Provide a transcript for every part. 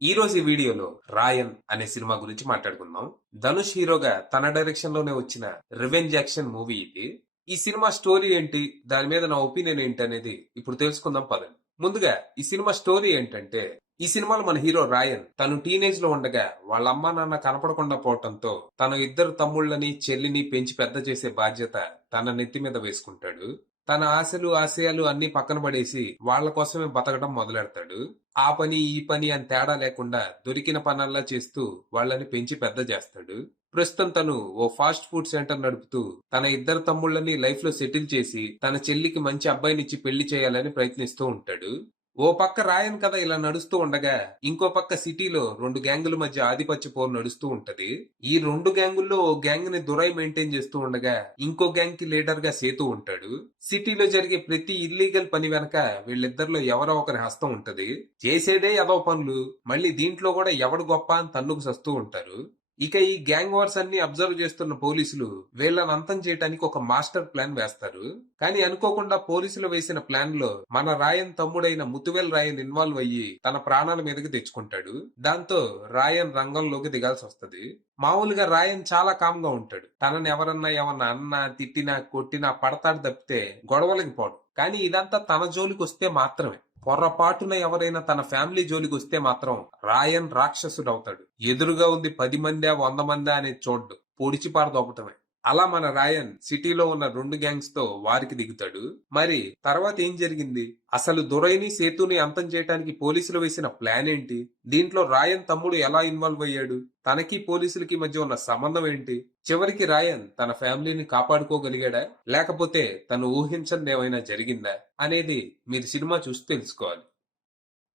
ఈ రోజు ఈ వీడియోలో రాయన్ అనే సినిమా గురించి మాట్లాడుకుందాం. ధనుష్ హీరోగా తన డైరెక్షన్ లోనే వచ్చిన రివెంజ్ యాక్షన్ మూవీ ఇది. ఈ సినిమా స్టోరీ ఏంటి, దాని మీద నా ఒపీనియన్ ఏంటి అనేది ఇప్పుడు తెలుసుకుందాం పదండి. ముందుగా ఈ సినిమా స్టోరీ ఏంటంటే, ఈ సినిమాలో మన హీరో రాయన్ తను టీనేజ్ లో ఉండగా వాళ్ళ అమ్మా నాన్న కనపడకుండా పోవటంతో తన ఇద్దరు తమ్ముళ్ళని చెల్లిని పెంచి పెద్ద చేసే బాధ్యత తన నెత్తి మీద వేసుకుంటాడు. తన ఆశలు ఆశయాలు అన్ని పక్కన పడేసి వాళ్ళ కోసమే బతకడం మొదలెడతాడు. ఆ పని ఈ పని అని తేడా లేకుండా దొరికిన పనల్లా చేస్తూ వాళ్ళని పెంచి పెద్ద చేస్తాడు. ప్రస్తుతం తను ఓ ఫాస్ట్ ఫుడ్ సెంటర్ నడుపుతూ తన ఇద్దరు తమ్ముళ్ళని లైఫ్ లో సెటిల్ చేసి తన చెల్లికి మంచి అబ్బాయినిచ్చి పెళ్లి చేయాలని ప్రయత్నిస్తూ ఉంటాడు. ఓ పక్క రాయన్ కథ ఇలా నడుస్తూ ఉండగా, ఇంకో పక్క సిటీలో రెండు గ్యాంగుల మధ్య ఆధిపత్య పోరు నడుస్తూ ఉంటది. ఈ రెండు గ్యాంగుల్లో ఓ గ్యాంగ్ ని దురాయ్ మెయింటైన్ చేస్తూ ఉండగా, ఇంకో గ్యాంగ్ కి లీడర్ గా సేతు ఉంటాడు. సిటీలో జరిగే ప్రతి ఇల్లీగల్ పని వెనక వీళ్ళిద్దరిలో ఎవరో ఒకరి హస్తం ఉంటది. చేసేదే ఏదో పనులు, మళ్ళీ దీంట్లో కూడా ఎవడు గొప్ప అని తన్నుకు సస్తూ ఉంటారు. ఇక ఈ గ్యాంగ్ వార్స్ అన్ని అబ్జర్వ్ చేస్తున్న పోలీసులు వీళ్ళని అంతం చేయడానికి ఒక మాస్టర్ ప్లాన్ వేస్తారు. కానీ అనుకోకుండా పోలీసులు వేసిన ప్లాన్ లో మన రాయన్ తమ్ముడైన ముతువెల్ రాయన్ ఇన్వాల్వ్ అయ్యి తన ప్రాణాల మీదకి తెచ్చుకుంటాడు. దాంతో రాయన్ రంగంలోకి దిగాల్సి వస్తది. మామూలుగా రాయన్ చాలా కామ్ గా ఉంటాడు. తనని ఎవరన్నా ఏమన్నా అన్నా తిట్టినా కొట్టినా పడతాడు తప్పితే గొడవలకి పోడు. కానీ ఇదంతా తన జోలికి వస్తే మాత్రమే. పొర్రపాటున ఎవరైనా తన ఫ్యామిలీ జోలికి వస్తే మాత్రం రాయన్ రాక్షసుడవుతాడు. ఎదురుగా ఉంది 10 మందా 100 మందా అనేది చూడ్డు, పొడిచి పారదోపటమే. అలా మన రాయన్ సిటీలో ఉన్న రెండు గ్యాంగ్స్ తో వారికి దిగుతాడు. మరి తర్వాత ఏం జరిగింది, అసలు దురైని సేతుని అంతం చేయడానికి పోలీసులు వేసిన ప్లాన్ ఏంటి, దీంట్లో రాయన్ తమ్ముడు ఎలా ఇన్వాల్వ్ అయ్యాడు, తనకి పోలీసులకి మధ్య ఉన్న సంబంధం ఏంటి, చివరికి రాయన్ తన ఫ్యామిలీని కాపాడుకోగలిగాడా లేకపోతే తను ఊహించంది ఏమైనా జరిగిందా అనేది మీరు సినిమా చూసి తెలుసుకోవాలి.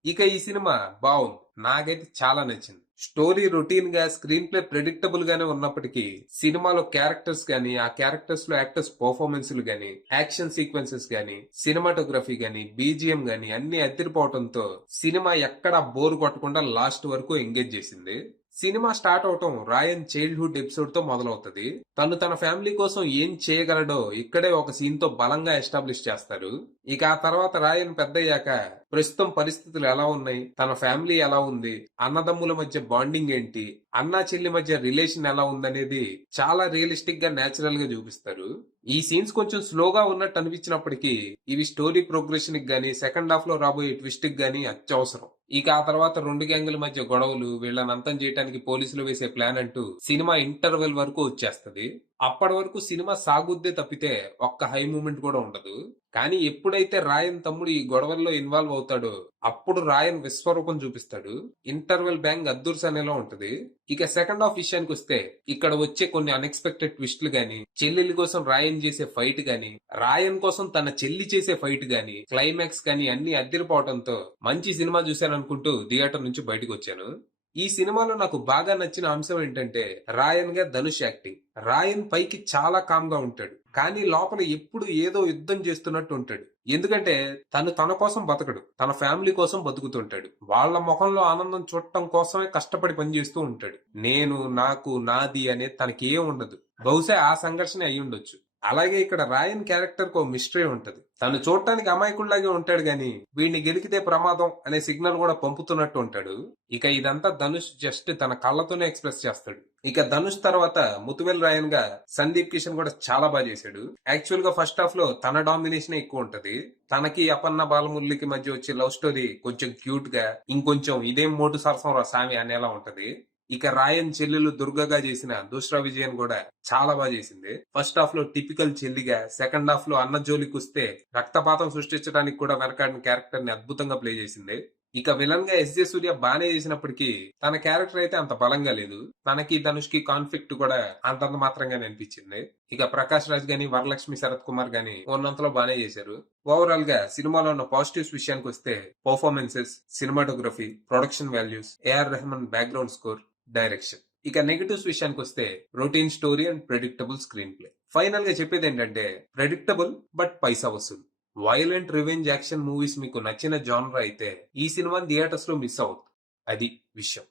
ఇక ఈ సినిమా బాగుంది, నాకైతే చాలా నచ్చింది. స్టోరీ రొటీన్ గా, స్క్రీన్ ప్లే ప్రెడిక్టబుల్ గానే ఉన్నప్పటికీ సినిమాలో క్యారెక్టర్స్ గానీ, ఆ క్యారెక్టర్స్ లో యాక్టర్స్ పర్ఫార్మెన్స్లు గానీ, యాక్షన్ సీక్వెన్సెస్ గానీ, సినిమాటోగ్రఫీ గానీ, బీజిఎం గానీ అన్ని అదిరిపోవడంతో సినిమా ఎక్కడా బోర్ కొట్టకుండా లాస్ట్ వరకు ఎంగేజ్ చేసింది. సినిమా స్టార్ట్ అవటం రాయన్ చైల్డ్హుడ్ ఎపిసోడ్ తో మొదలవుతుంది. తను తన ఫ్యామిలీ కోసం ఏం చేయగలడో ఇక్కడే ఒక సీన్ తో బలంగా ఎస్టాబ్లిష్ చేస్తారు. ఇక ఆ తర్వాత రాయన్ పెద్దయ్యాక ప్రస్తుతం పరిస్థితులు ఎలా ఉన్నాయి, తన ఫ్యామిలీ ఎలా ఉంది, అన్నదమ్ముల మధ్య బాండింగ్ ఏంటి, అన్నా చెల్లి మధ్య రిలేషన్ ఎలా ఉందనేది చాలా రియలిస్టిక్ గా నేచురల్ గా చూపిస్తారు. ఈ సీన్స్ కొంచెం స్లోగా ఉన్నట్టు అనిపించినప్పటికీ ఇవి స్టోరీ ప్రోగ్రెషన్ కి గానీ, సెకండ్ హాఫ్ లో రాబోయే ట్విస్ట్ కి గానీ అత్యవసరం. ఇక ఆ తర్వాత రెండు గ్యాంగుల మధ్య గొడవలు, వీళ్ళని అంతం చేయడానికి పోలీసులు వేసే ప్లాన్ అంటూ సినిమా ఇంటర్వెల్ వరకు వచ్చేస్తది. అప్పటి వరకు సినిమా సాగుద్దే తప్పితే ఒక్క హై మూమెంట్ కూడా ఉండదు. కానీ ఎప్పుడైతే రాయన్ తమ్ముడు ఈ గొడవల్లో ఇన్వాల్వ్ అవుతాడో అప్పుడు రాయన్ విశ్వరూపం చూపిస్తాడు. ఇంటర్వెల్ బ్యాంగ్ అద్దూర్స్ అనేలా ఉంటది. ఇక సెకండ్ హాఫ్ విషయానికి వస్తే ఇక్కడ వచ్చే కొన్ని అన్ఎక్స్పెక్టెడ్ ట్విస్ట్లు గాని, చెల్లెలి కోసం రాయన్ చేసే ఫైట్ గాని, రాయన్ కోసం తన చెల్లి చేసే ఫైట్ గాని, క్లైమాక్స్ గాని అన్ని అద్దరిపోవడంతో మంచి సినిమా చూశాననుకుంటూ థియేటర్ నుంచి బయటకు వచ్చాను. ఈ సినిమాలో నాకు బాగా నచ్చిన అంశం ఏంటంటే రాయన్ గా ధనుష్ యాక్టింగ్. రాయన్ పైకి చాలా కామ్ గా ఉంటాడు, కానీ లోపల ఎప్పుడు ఏదో యుద్ధం చేస్తున్నట్టు ఉంటాడు. ఎందుకంటే తను తన కోసం బతకడు, తన ఫ్యామిలీ కోసం బతుకుతుంటాడు. వాళ్ళ ముఖంలో ఆనందం చూడటం కోసమే కష్టపడి పనిచేస్తూ ఉంటాడు. నేను, నాకు, నాది అనేది తనకి ఏం ఉండదు. బహుశా ఆ సంఘర్షణ అయి ఉండొచ్చు. అలాగే ఇక్కడ రాయన్ క్యారెక్టర్ కు మిస్టరీ ఉంటది. తను చూడటానికి అమాయకుల్లాగే ఉంటాడు గాని వీడిని గెలికితే ప్రమాదం అనే సిగ్నల్ కూడా పంపుతున్నట్టు ఉంటాడు. ఇక ఇదంతా ధనుష్ జస్ట్ తన కళ్ళతోనే ఎక్స్ప్రెస్ చేస్తాడు. ఇక ధనుష్ తర్వాత ముతువెల్ రాయన్ గా సందీప్ కిషన్ కూడా చాలా బాగా చేశాడు. యాక్చువల్ గా ఫస్ట్ హాఫ్ లో తన డామినేషన్ ఎక్కువ ఉంటది. తనకి అపన్న బాలమురళికి మధ్య వచ్చే లవ్ స్టోరీ కొంచెం క్యూట్ గా, ఇంకొంచెం ఇదేం మోటు సరసం రా సామి అనేలా ఉంటది. ఇక రాయన్ చెల్లెలు దుర్గగా చేసిన దూసరా విజయన్ కూడా చాలా బాగా చేసింది. ఫస్ట్ హాఫ్ లో టిపికల్ చెల్లిగా, సెకండ్ హాఫ్ లో అన్న జోలికి వస్తే రక్తపాతం సృష్టించడానికి కూడా వెనకాడిన క్యారెక్టర్ ని అద్భుతంగా ప్లే చేసింది. ఇక విలన్ గా ఎస్జే సూర్య బానే చేసినప్పటికీ తన క్యారెక్టర్ అయితే అంత బలంగా లేదు. తనకి ధనుష్ కి కాన్ఫ్లిక్ట్ కూడా అంతంత మాత్రంగానే అనిపించింది. ఇక ప్రకాష్ రాజ్ గాని, వరలక్ష్మి శరత్ కుమార్ గాని ఉన్నంతలో బానే చేశారు. ఓవరాల్ గా సినిమాలో ఉన్న పాజిటివ్స్ విషయానికి వస్తే performances, cinematography, production values, AR Rahman background score, direction. ఇక నెగటివ్స్ విషయానికి వస్తే routine story and predictable screenplay. Final గా చెప్పేది ఏంటంటే ప్రెడిక్టబుల్ బట్ పైసా వసూలు. వైలెంట్ రివెంజ్ యాక్షన్ మూవీస్ మీకు నచ్చిన జానర్ అయితే ఈ సినిమాని థియేటర్స్ లో మిస్ అవ్వద్దు. అది విషయం.